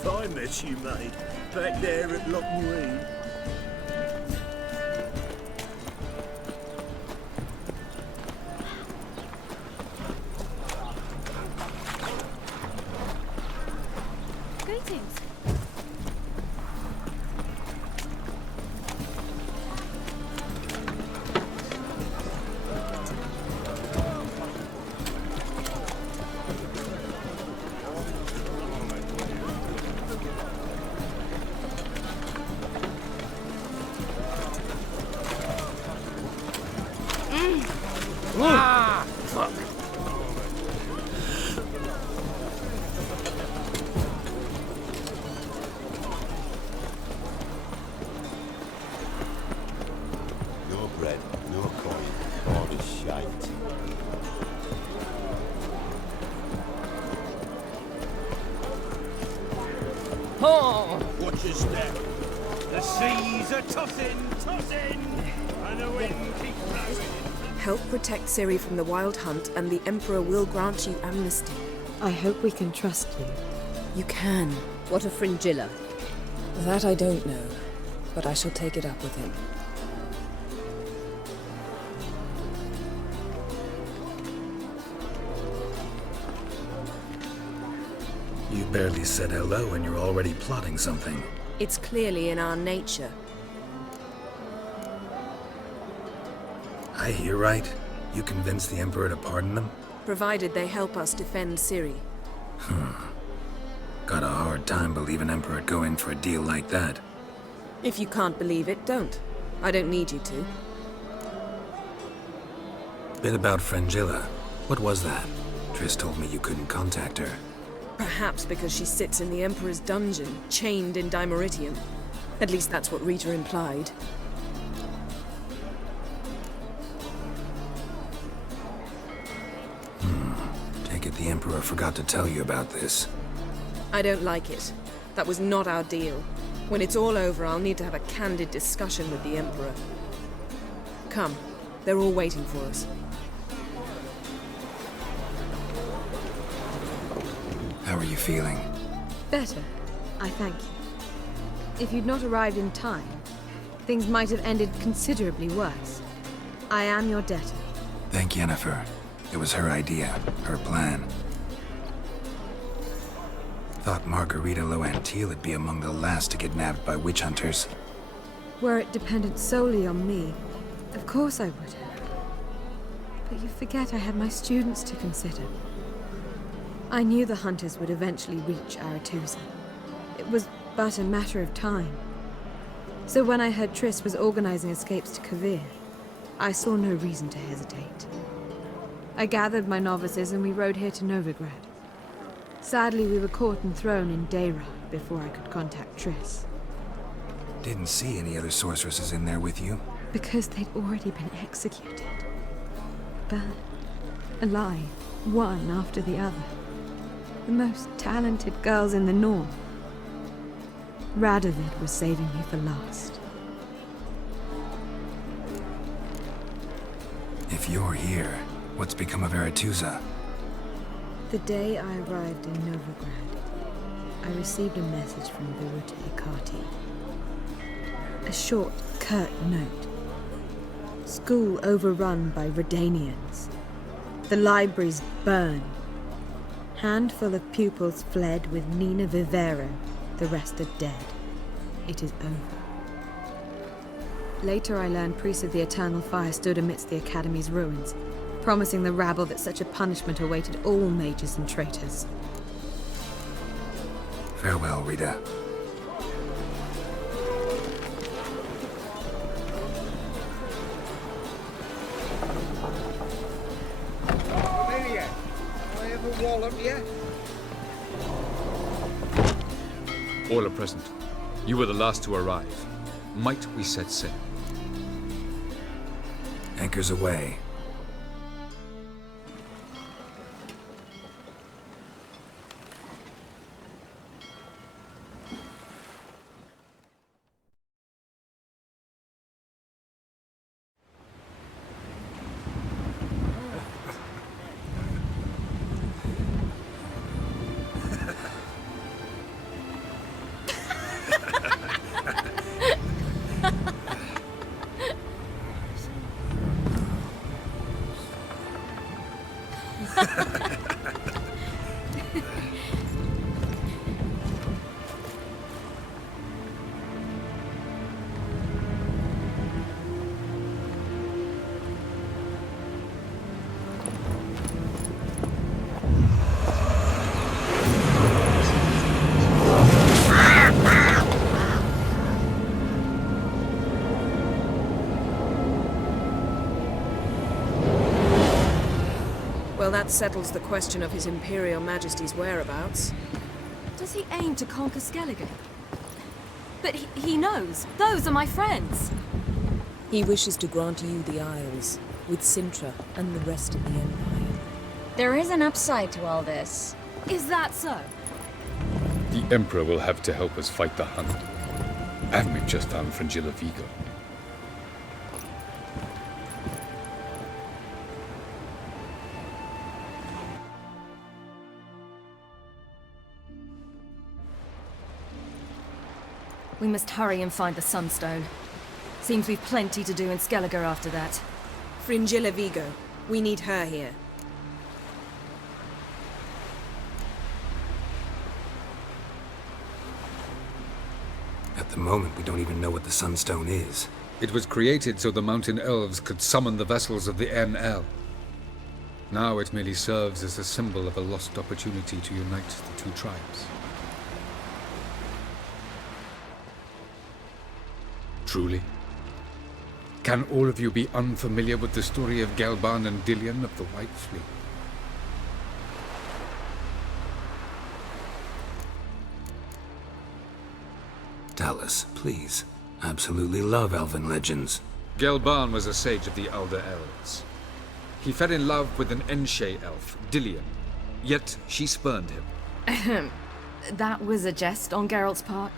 if I met you, mate, back there at Lochmuir. Greetings. Fuck. No bread, no coin, all this shite. Watch your step. The seas are tossing, and the wind keeps blowing. Help protect Ciri from the Wild Hunt, and the Emperor will grant you amnesty. I hope we can trust you. You can. What of Fringilla? That I don't know, but I shall take it up with him. You barely said hello and you're already plotting something. It's clearly in our nature. I hear right? You convinced the Emperor to pardon them? Provided they help us defend Ciri. Got a hard time believing Emperor'd go in for a deal like that. If you can't believe it, don't. I don't need you to. Bit about Fringilla. What was that? Triss told me you couldn't contact her. Perhaps because she sits in the Emperor's dungeon, chained in Dimeritium. At least that's what Rita implied. Take it the Emperor forgot to tell you about this. I don't like it. That was not our deal. When it's all over, I'll need to have a candid discussion with the Emperor. Come. They're all waiting for us. How are you feeling? Better, I thank you. If you'd not arrived in time, things might have ended considerably worse. I am your debtor. Thank Yennefer. It was her idea, her plan. Thought Margarita Loantil would be among the last to get nabbed by witch hunters. Were it dependent solely on me, of course I would have. But you forget I had my students to consider. I knew the hunters would eventually reach Aretusa. It was but a matter of time. So when I heard Triss was organizing escapes to Kovir, I saw no reason to hesitate. I gathered my novices and we rode here to Novigrad. Sadly, we were caught and thrown in Dayra before I could contact Triss. Didn't see any other sorceresses in there with you. Because they'd already been executed. Burned. Alive. One after the other. The most talented girls in the North. Radovid was saving me for last. If you're here, what's become of Aretusa? The day I arrived in Novigrad, I received a message from Viruta Ikati. A short, curt note. School overrun by Redanians. The libraries burned. Handful of pupils fled with Nina Vivero. The rest are dead. It is over. Later I learned priests of the Eternal Fire stood amidst the Academy's ruins, promising the rabble that such a punishment awaited all mages and traitors. Farewell, Rita. Amelia, I have a wallop yet? All are present. You were the last to arrive. Might we set sail? Anchors away. Well, that settles the question of His Imperial Majesty's whereabouts. Does he aim to conquer Skellige? But he knows. Those are my friends. He wishes to grant you the Isles, with Sintra and the rest of the Empire. There is an upside to all this. Is that so? The Emperor will have to help us fight the Hunt. And we've just found Fringilla Vigo. We must hurry and find the Sunstone. Seems we've plenty to do in Skellige after that. Fringilla Vigo. We need her here. At the moment, we don't even know what the Sunstone is. It was created so the Mountain Elves could summon the vessels of the NL. Now it merely serves as a symbol of a lost opportunity to unite the two tribes. Truly? Can all of you be unfamiliar with the story of Gelban and Dillion of the White Fleet? Tell us, please. Absolutely love elven legends. Gelban was a sage of the Elder Elves. He fell in love with an Enshe elf, Dillion, yet she spurned him. That was a jest on Geralt's part.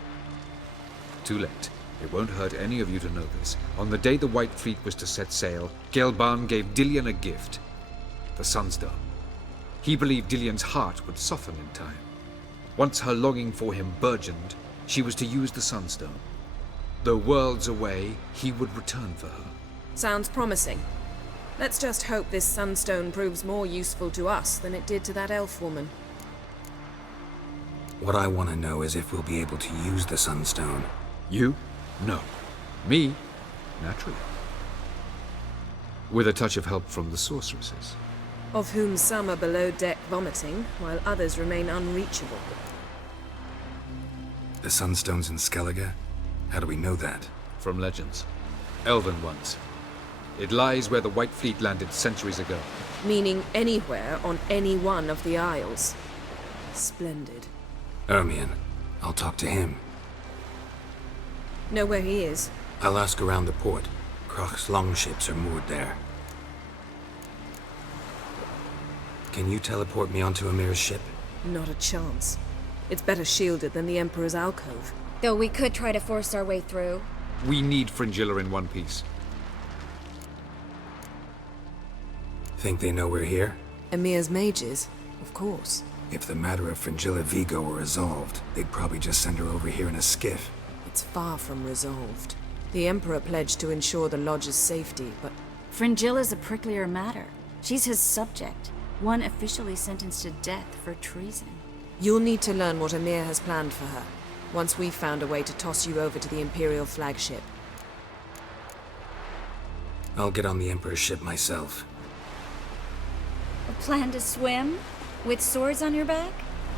Too late. It won't hurt any of you to know this. On the day the White Fleet was to set sail, Gelban gave Dillion a gift. The Sunstone. He believed Dillion's heart would soften in time. Once her longing for him burgeoned, she was to use the Sunstone. Though worlds away, he would return for her. Sounds promising. Let's just hope this Sunstone proves more useful to us than it did to that elf woman. What I want to know is if we'll be able to use the Sunstone. You? No. Me? Naturally. With a touch of help from the sorceresses. Of whom some are below deck vomiting, while others remain unreachable. The Sunstone's in Skellige? How do we know that? From legends. Elven ones. It lies where the White Fleet landed centuries ago. Meaning anywhere on any one of the Isles. Splendid. Ermion. I'll talk to him. Know where he is? I'll ask around the port. Krach's longships are moored there. Can you teleport me onto Amir's ship? Not a chance. It's better shielded than the Emperor's alcove. Though we could try to force our way through. We need Fringilla in one piece. Think they know we're here? Emir's mages? Of course. If the matter of Fringilla Vigo were resolved, they'd probably just send her over here in a skiff. It's far from resolved. The Emperor pledged to ensure the Lodge's safety, but... Fringilla's a pricklier matter. She's his subject. One officially sentenced to death for treason. You'll need to learn what Emir has planned for her, once we've found a way to toss you over to the Imperial flagship. I'll get on the Emperor's ship myself. A plan to swim? With swords on your back?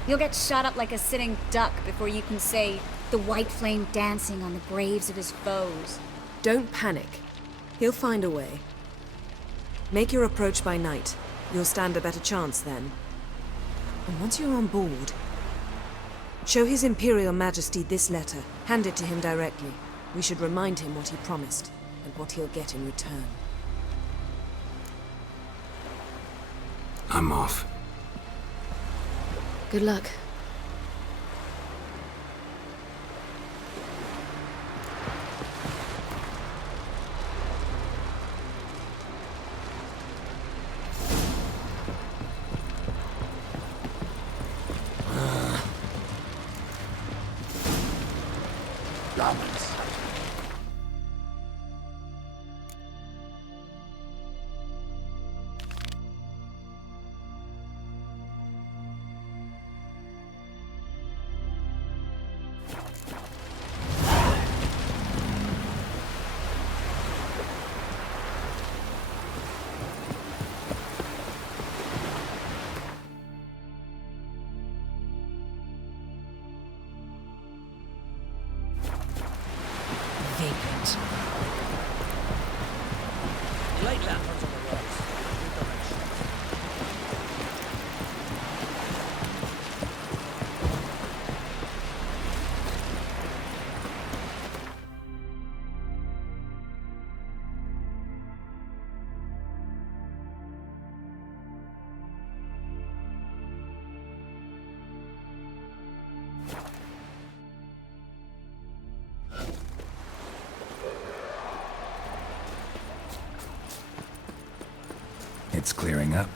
You'll get shot up like a sitting duck before you can say, the white flame dancing on the graves of his foes. Don't panic. He'll find a way. Make your approach by night. You'll stand a better chance then. And once you're on board, show His Imperial Majesty this letter. Hand it to him directly. We should remind him what he promised, and what he'll get in return. I'm off. Good luck. Light lanterns on the rocks. It's clearing up.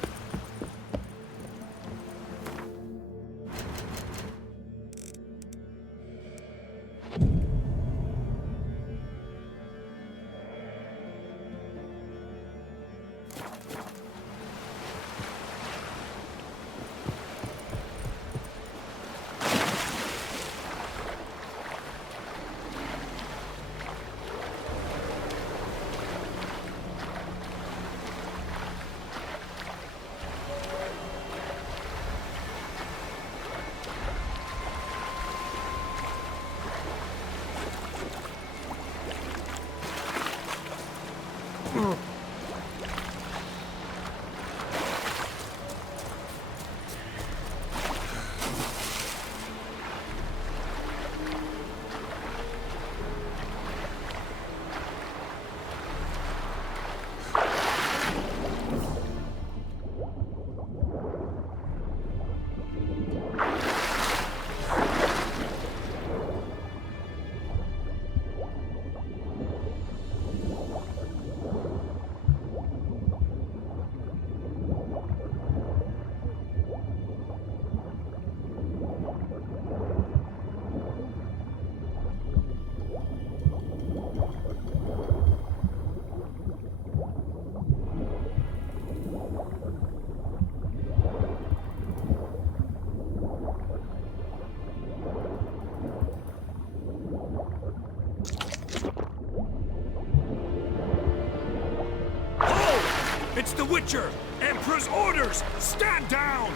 It's the Witcher! Emperor's orders! Stand down!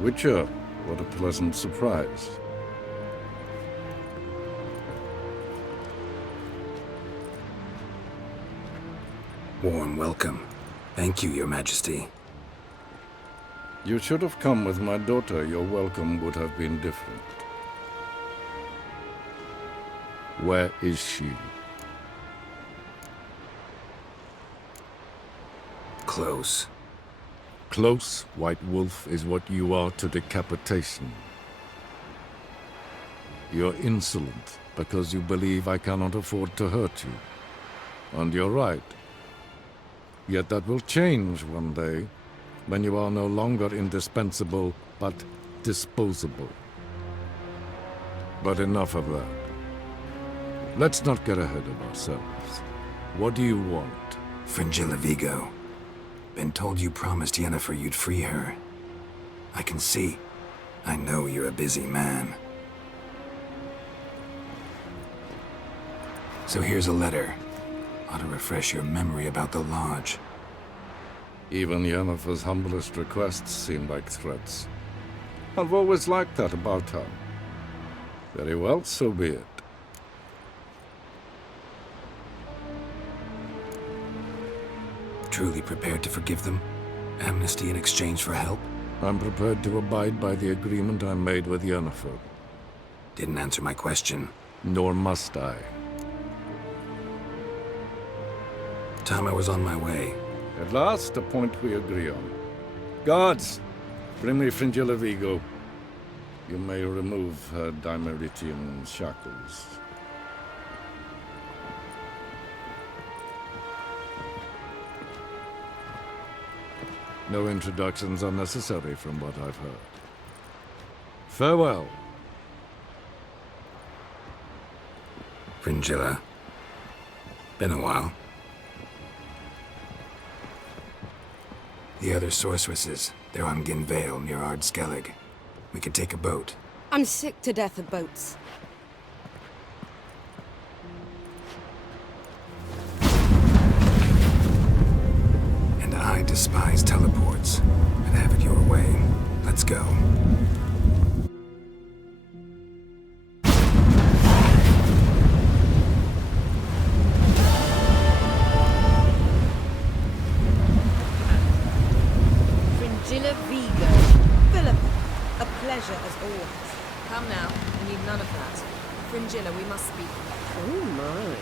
Witcher, what a pleasant surprise. Warm welcome. Thank you, Your Majesty. You should have come with my daughter. Your welcome would have been different. Where is she? Close. Close, White Wolf, is what you are to decapitation. You're insolent because you believe I cannot afford to hurt you. And you're right. Yet that will change one day, when you are no longer indispensable, but disposable. But enough of that. Let's not get ahead of ourselves. What do you want? Fringilla Vigo. Been told you promised Yennefer you'd free her. I can see. I know you're a busy man. So here's a letter. Ought to refresh your memory about the Lodge. Even Yennefer's humblest requests seem like threats. I've always liked that about her. Very well, so be it. Truly prepared to forgive them? Amnesty in exchange for help? I'm prepared to abide by the agreement I made with Yennefer. Didn't answer my question. Nor must I. Time I was on my way. At last, a point we agree on. Guards, bring me Fringilla Vigo. You may remove her Dimeritian shackles. No introductions are necessary from what I've heard. Farewell. Fringilla. Been a while. The other sorceresses, they're on Ginvale near Ard Skellig. We could take a boat. I'm sick to death of boats. And I despise teleports. I'd have it your way. Let's go. Fringilla Vigo. Philip, a pleasure as always. Fringilla, we must speak. Oh my.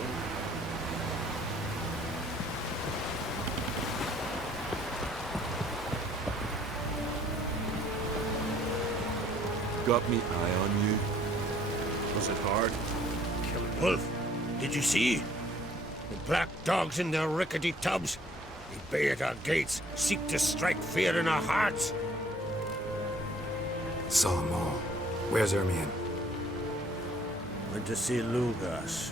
Got me eye on you? Was it hard? Killing Wolf. Did you see? The black dogs in their rickety tubs. They bay at our gates, seek to strike fear in our hearts. Saw 'em all. Where's Ermion? Went to see Lugas.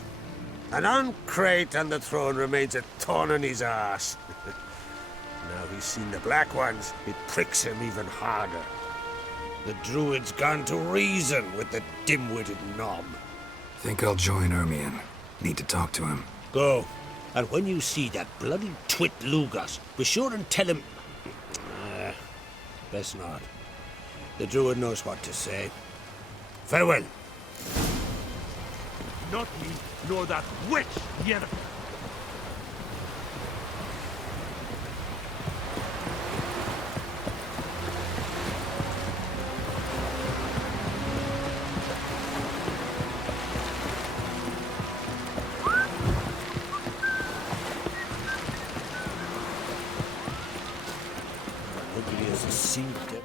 And on Crate on the throne remains a thorn in his ass. Now he's seen the Black Ones, it pricks him even harder. The Druid's gone to reason with the dim-witted knob. Think I'll join Ermion. Need to talk to him. Go. And when you see that bloody twit Lugas, be sure and tell him... best not. The Druid knows what to say. Farewell. Not me, nor that witch, Yennefer. Ugly as a sea devil.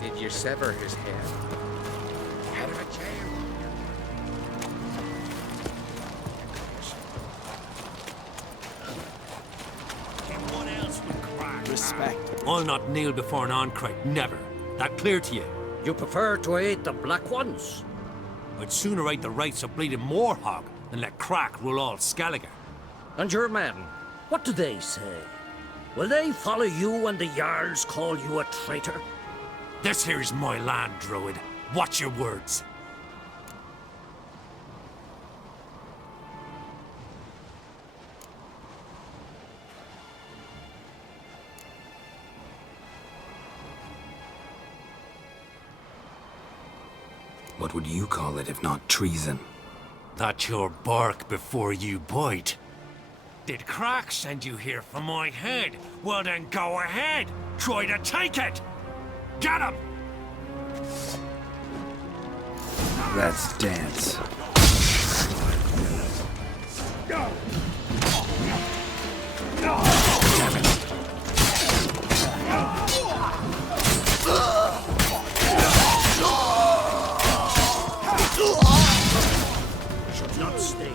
Did you sever his head? Out of a jail. What else would crack? Respect. I'll not kneel before an Oncrite, never. That clear to you? You prefer to aid the Black Ones? I'd sooner aid the rights of bleeding Morhog than let Crack rule all Skellige. And your men, what do they say? Will they follow you when the Jarls call you a traitor? This here's my land, Druid. Watch your words. What would you call it if not treason? That's your bark before you bite. Did Crack send you here for my head? Well then go ahead. Try to take it. Get him! Let's dance. Damn it. Should not stay here.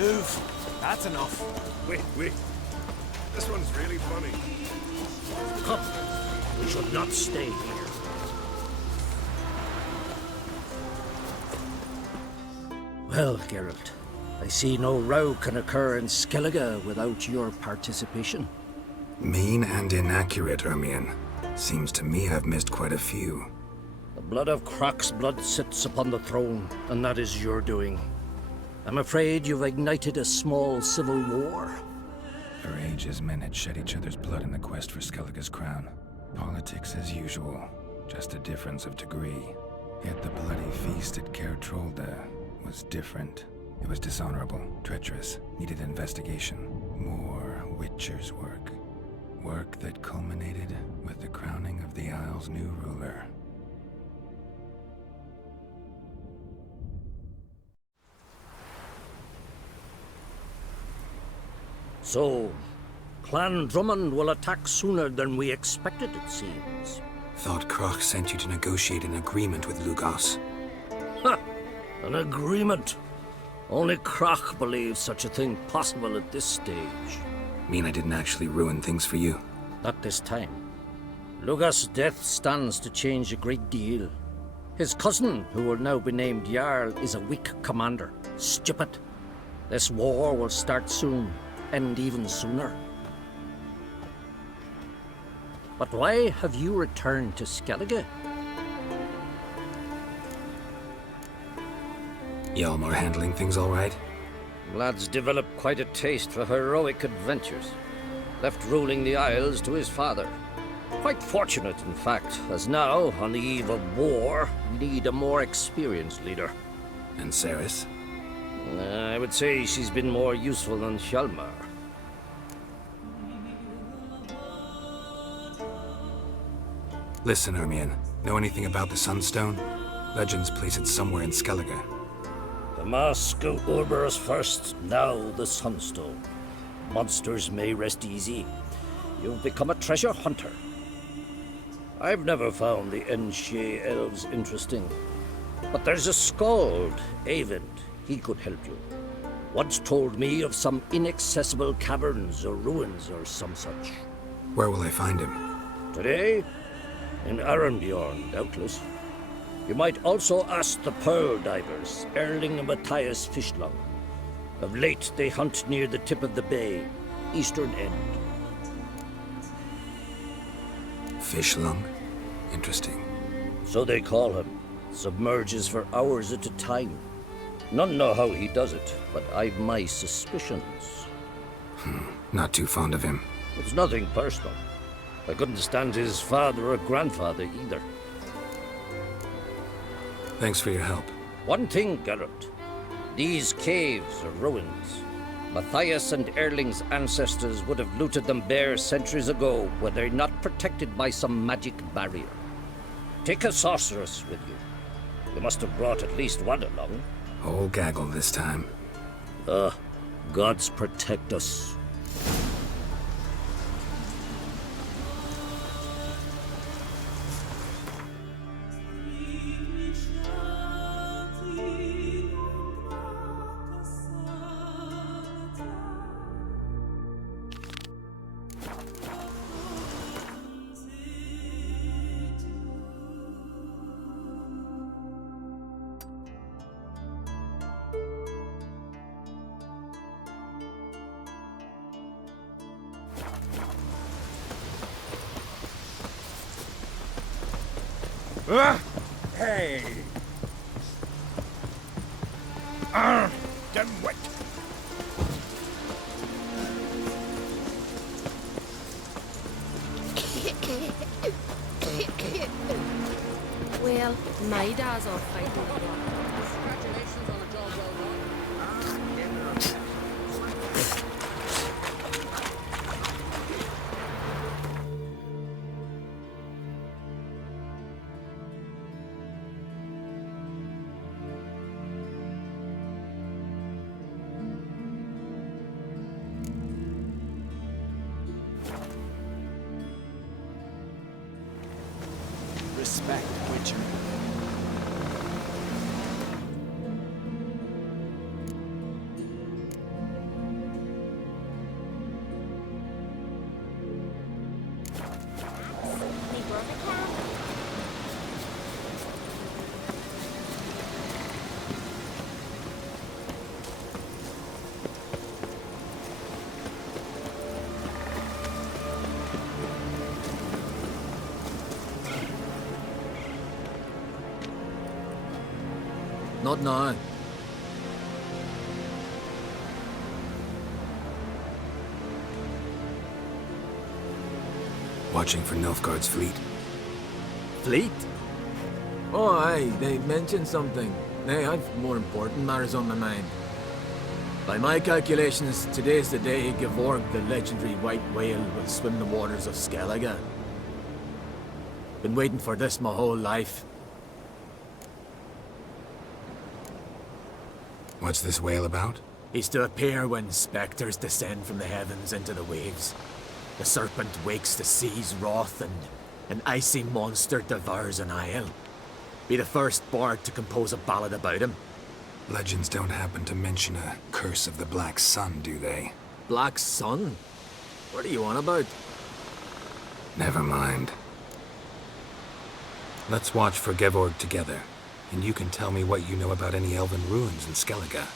Move. That's enough. Wait. This one's really funny. Come. We should not stay here. Well, Geralt, I see no row can occur in Skellige without your participation. Mean and inaccurate, Ermion. Seems to me I've missed quite a few. The blood of Croc's blood sits upon the throne, and that is your doing. I'm afraid you've ignited a small civil war. For ages, men had shed each other's blood in the quest for Skellige's crown. Politics as usual, just a difference of degree. Yet the bloody feast at Caer Trolda was different. It was dishonorable, treacherous, needed investigation. More Witcher's work. Work that culminated with the crowning of the Isle's new ruler. So, Clan Drummond will attack sooner than we expected, it seems. Thought Croc sent you to negotiate an agreement with Lugos. Ha! An agreement? Only Croc believes such a thing possible at this stage. Mean I didn't actually ruin things for you? Not this time. Lugos' death stands to change a great deal. His cousin, who will now be named Jarl, is a weak commander. Stupid. This war will start soon, end even sooner. But why have you returned to Skellige? Hjalmar handling things all right? Lad's developed quite a taste for heroic adventures. Left ruling the Isles to his father. Quite fortunate, in fact, as now, on the eve of war, we need a more experienced leader. And Cerys? I would say she's been more useful than Hjalmar. Listen, Ermion. Know anything about the Sunstone? Legends place it somewhere in Skellige. The Mask of Urberus first, now the Sunstone. Monsters may rest easy. You've become a treasure hunter. I've never found the Enshe elves interesting. But there's a skald, Eyvind. He could help you. Once told me of some inaccessible caverns or ruins or some such. Where will I find him? Today? In Arenbjorn, doubtless. You might also ask the Pearl Divers, Erling and Matthias Fishlung. Of late, they hunt near the tip of the bay, eastern end. Fishlung? Interesting. So they call him. Submerges for hours at a time. None know how he does it, but I've my suspicions. Not too fond of him. It's nothing personal. I couldn't stand his father or grandfather either. Thanks for your help. One thing, Geralt. These caves are ruins. Matthias and Erling's ancestors would have looted them bare centuries ago were they not protected by some magic barrier. Take a sorceress with you. You must have brought at least one along. Whole gaggle this time. Gods protect us. Hey! Damn wet! Well, my dad's off fighting. Congratulations on a job well done. Respect, Witcher. Not now. Watching for Nilfgaard's fleet. Fleet? Oh, aye, they mentioned something. Nay, I've more important matters on my mind. By my calculations, today's the day Gevorg, the legendary white whale, will swim the waters of Skellige. Been waiting for this my whole life. What's this whale about? He's to appear when spectres descend from the heavens into the waves. The serpent wakes the sea's wrath, and an icy monster devours an isle. Be the first bard to compose a ballad about him. Legends don't happen to mention a curse of the Black Sun, do they? Black Sun? What are you on about? Never mind. Let's watch for Gevorg together, and you can tell me what you know about any elven ruins in Skellige.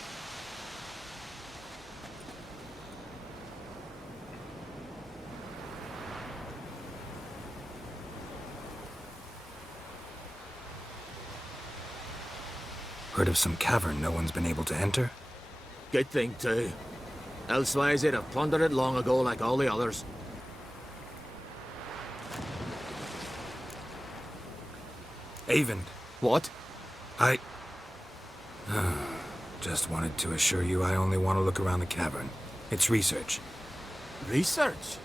Heard of some cavern no one's been able to enter? Good thing, too. Elsewise, they'd have plundered it long ago like all the others. Avon. What? I... just wanted to assure you I only want to look around the cavern. It's research. Research?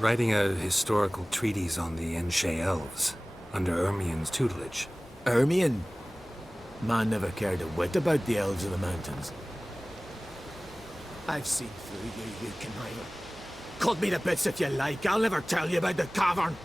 Writing a historical treatise on the Enshe Elves, under Ermien's tutelage. Ermien? Man never cared a whit about the elves of the mountains. I've seen through you, you conniver. Cut me to bits if you like, I'll never tell you about the cavern.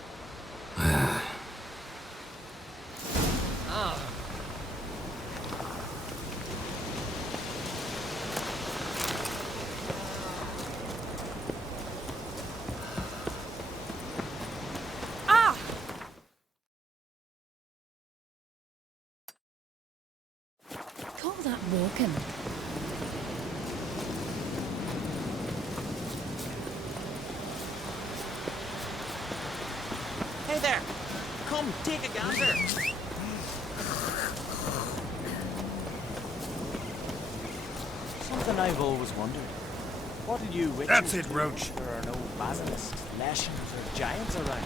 Call that walking. Hey there! Come, take a gander! Something I've always wondered. What do you witches That's it, do Roach. if there are no basilisks, lashings, or giants around?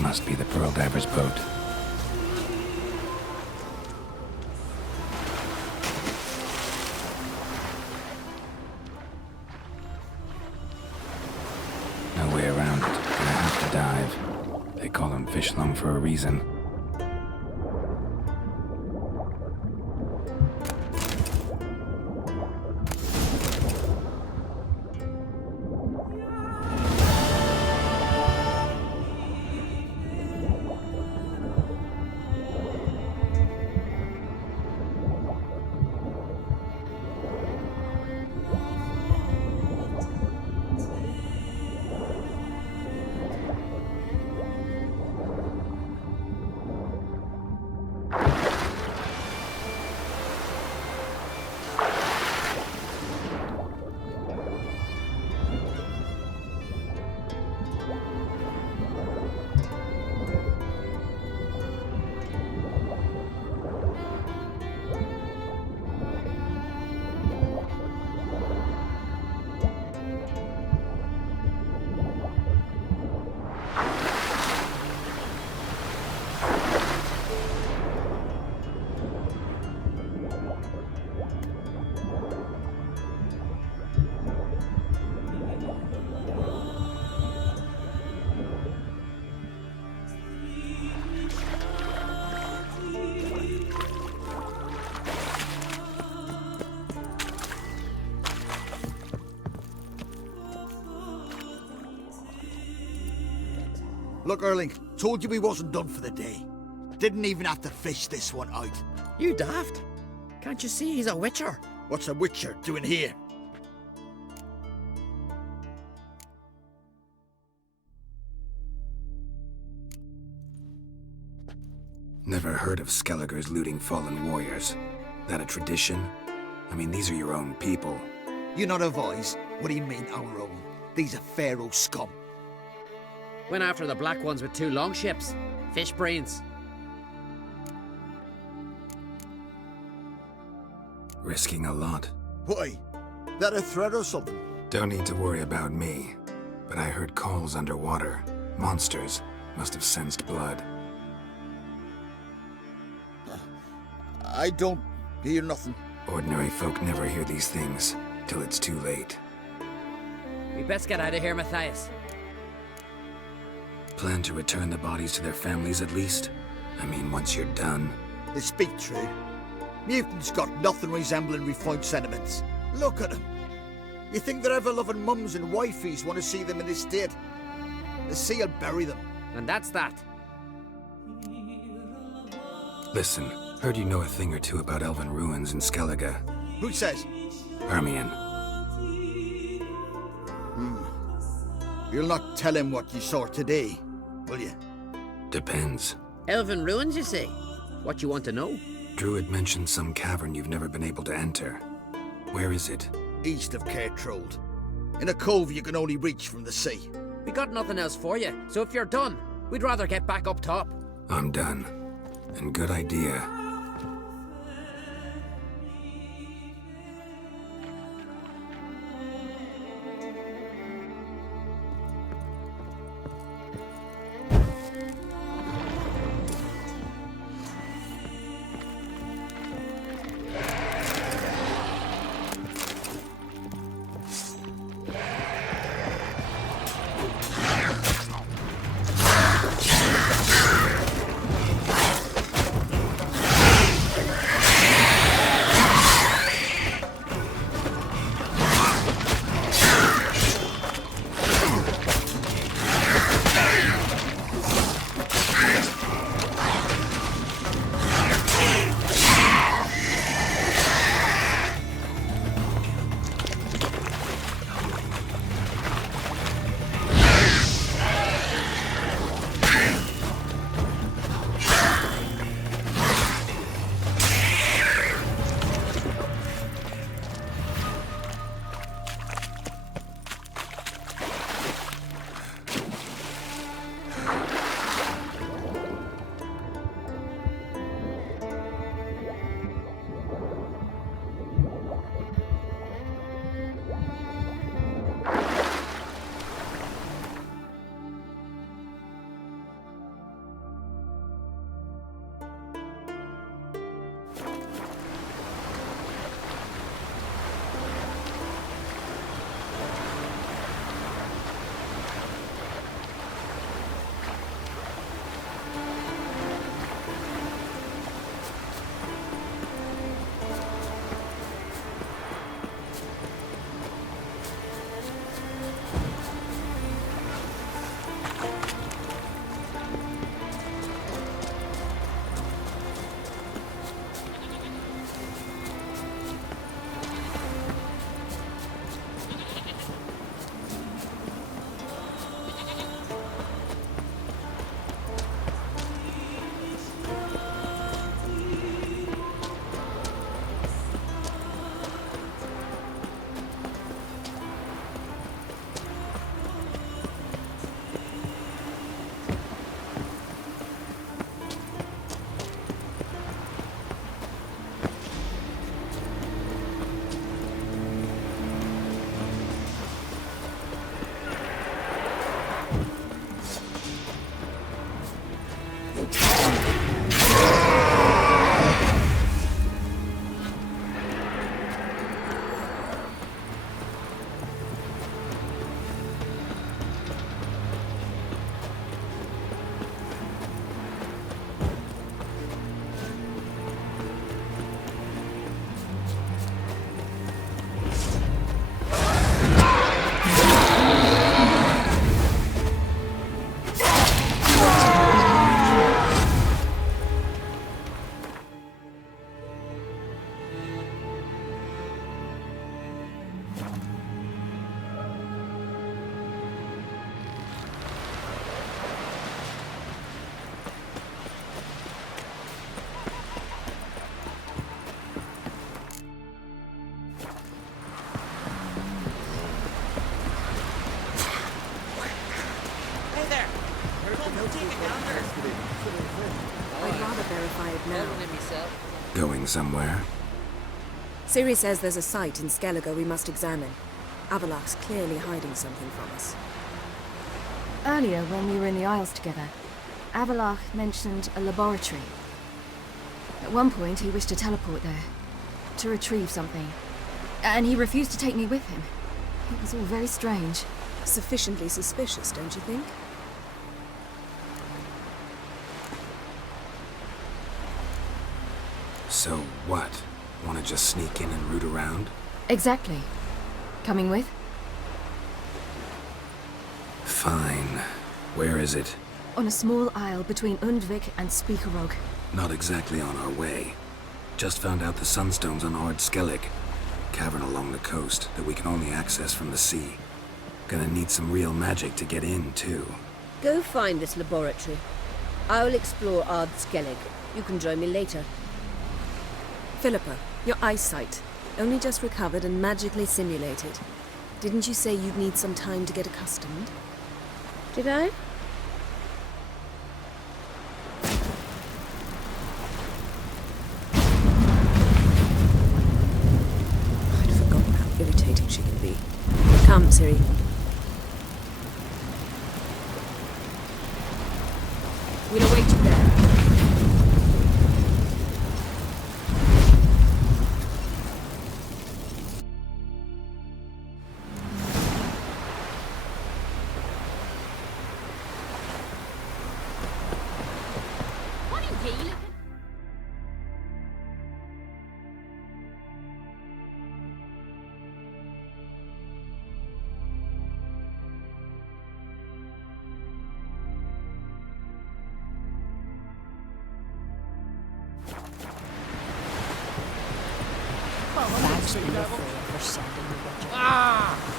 Must be the Pearl Diver's boat. No way around it. Gonna have to dive. They call him Fishlung for a reason. Look, Erling, told you we wasn't done for the day. Didn't even have to fish this one out. You daft? Can't you see he's a witcher? What's a witcher doing here? Never heard of Skelligers looting fallen warriors. That a tradition? I mean, these are your own people. You not advise? What do you mean, our own? These are Pharaoh scum. Went after the black ones with 2 longships. Fish brains. Risking a lot. Why? That a threat or something? Don't need to worry about me. But I heard calls underwater. Monsters must have sensed blood. I don't hear nothing. Ordinary folk never hear these things till it's too late. We best get out of here, Matthias. Plan to return the bodies to their families at least? I mean, once you're done. They speak true. Mutants got nothing resembling refined sentiments. Look at them. You think their ever-loving mums and wifeys want to see them in this state? The sea will bury them. And that's that. Listen, heard you know a thing or two about elven ruins in Skellige. Who says? Hermione. You'll not tell him what you saw today, will you? Depends. Elven ruins, you say? What you want to know? Druid mentioned some cavern you've never been able to enter. Where is it? East of Cairtrold. In a cove you can only reach from the sea. We got nothing else for you, so if you're done, we'd rather get back up top. I'm done. And good idea. I'd rather verify it now. Going somewhere? Ciri says there's a site in Skellige we must examine. Avallac'h's clearly hiding something from us. Earlier, when we were in the Isles together, Avallac'h mentioned a laboratory. At one point, he wished to teleport there, to retrieve something. And he refused to take me with him. It was all very strange. Sufficiently suspicious, don't you think? So what? Want to just sneak in and root around? Exactly. Coming with? Fine. Where is it? On a small isle between Undvik and Speakerog. Not exactly on our way. Just found out the Sunstone's on Ard Skellig. Cavern along the coast that we can only access from the sea. Gonna need some real magic to get in, too. Go find this laboratory. I'll explore Ard Skellig. You can join me later. Philippa, your eyesight. Only just recovered and magically simulated. Didn't you say you'd need some time to get accustomed? Did I? I'd forgotten how irritating she can be. Come, Ciri. We'll await you there. Thanks, Bluether, for sending me what you...